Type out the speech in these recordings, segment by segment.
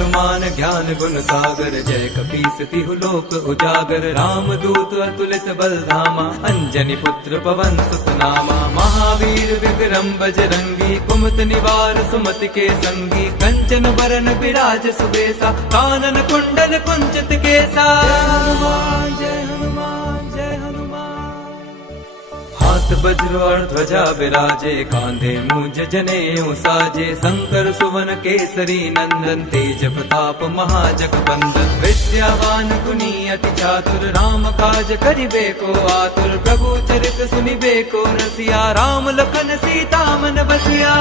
हनुमान ज्ञान गुण सागर, जय कपीस तिहु लोक उजागर। राम दूत अतुलित बल धामा, अंजनी पुत्र पवन सुत नामा। महावीर विक्रम बजरंगी, कुमत निवार सुमति के संगी। कंचन बरन विराज सुबेसा, कानन कुंडल कुंचित केसा। हनुमान जय हनुमान जय हनुमान। हाथ वज्र और ध्वजा विराजे, कांधे मूंज जनेऊ साजे। शंकर सुवन केसरी नंदन, तेज प्रताप महाजगबंदन। विद्यावान गुणी अति चातुर, राम काज करिबे को आतुर। प्रभु चरित सुनिबे को रसिया, राम लखन सीता मन बसिया।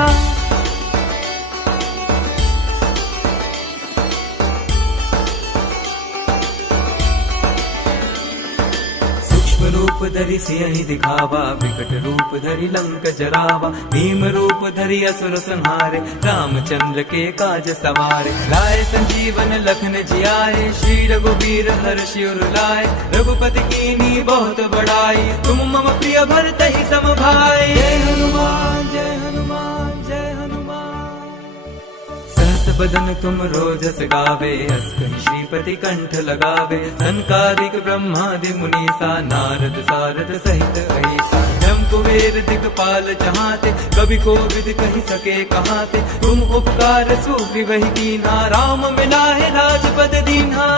रूप धरि सियहि दिखावा, विकट रूप धरि लंक जरावा। भीम रूप धरि असुर संहारे, रामचंद्र के काज सवारे। लाए संजीवन लखन जियाए, श्री रघुवीर हर्षि उर लाए। रघुपति कीन्ही बहुत बड़ाई, तुम मम प्रिय भरतहि सम भाई। जय हनुमान जय हनुमान जय हनुमान। सहस बदन तुम रोजस गावे, अस कहि श्रीपति कंठ लगावे। सनकादिक ब्रह्मादि मुनीसा, नारद सारद सहित अहिसा। जम कुबेर दिक्पाल जहाते, कवि कोविद कहि सके कहाते। तुम उपकार सुग्रीवहि कीन्हा, राम मिलाए राजपद दीन्हा।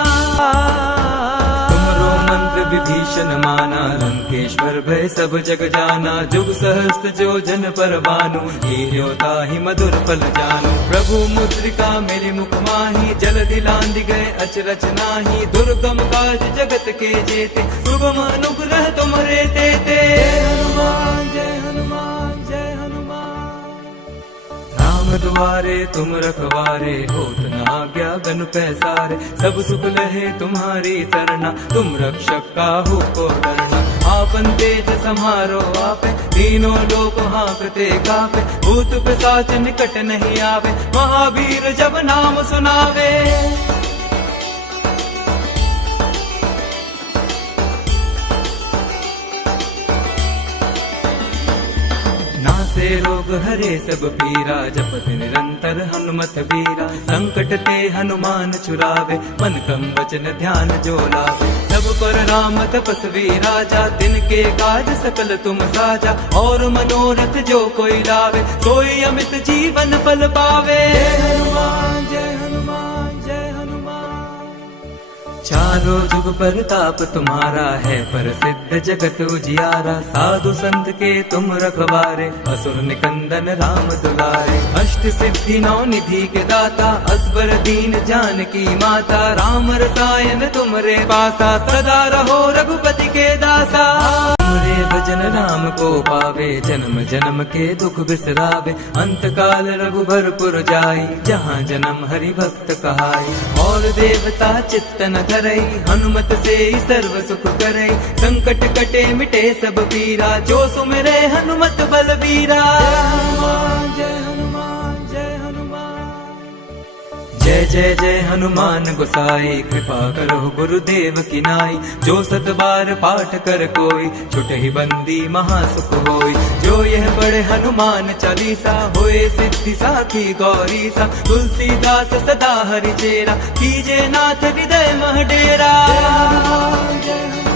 मंत्र विभीषण माना, लंकेश्वर भय सब जग जाना। जुग सहस्त्र जो जन पर भानु, हीरो ताहि मधुर फल जानु। प्रभु मुद्रिका मेरे मुख माही, जलधि लांघि गए अचरज नाही। दुर्गम काज जगत के जेते, सुगम अनुग्रह तुम्हारे तेते। जय हनुमान जय हनुमान जय हनुमान। राम द्वारे तुम रखवारे, होत न आज्ञा गनु पैसारे। सब सुख लहे तुम्हारी सरना, तुम रक्षक काहू को डरना। आपन तेज समारो आपे, तीनों लोक हाँकते कापे। भूत पिशाच निकट नहीं आवे, महावीर जब नाम सुनावे। से रोग हरे सब पीरा, जपत निरंतर हनुमत बीरा। संकट ते हनुमान छुरावे, मन क्रम वचन ध्यान जो लावे। सब पर राम तपस्वी राजा, तिनके काज सकल तुम साजा। और मनोरथ जो कोई लावे, सोई अमित जीवन फल पावे। जय हनुमान जय हनुमान जय हनुमान। चारों जुग परताप तुम्हारा है, प्रसिद्ध जगत उजियारा। साधु संत के तुम रखवारे, असुर निकंदन राम दुलारे। अष्ट सिद्धि नौ निधि के दाता, असबर दीन जानकी माता। राम रसायन तुमरे पासा, सदा रहो रघुपति के दासा। तुमरे भजन राम को पावे, जन्म जन्म के दुख बिसरावे। अंत काल रघुबर जाई, जहाँ जन्म हरि भक्त कहाई। और देवता चित्तन धरई, हनुमत से सर्व सुख करई। संकट कटे मिटे सब पीरा, जो सुमिरे हनुमत बलबीरा। जय हनुमान जय हनुमान। जय जय जय हनुमान गोसाई, कृपा करो गुरुदेव की नाई। जो सत बार पाठ कर कोई, छुटहि बंदी महासुख होई। जो यह पढ़े हनुमान चालीसा, होए सिद्धि साखी गौरी सा। तुलसीदास सदा हरि चेरा, कीजे नाथ हृदय मह डेरा। जय हनुमान जय हनुमान।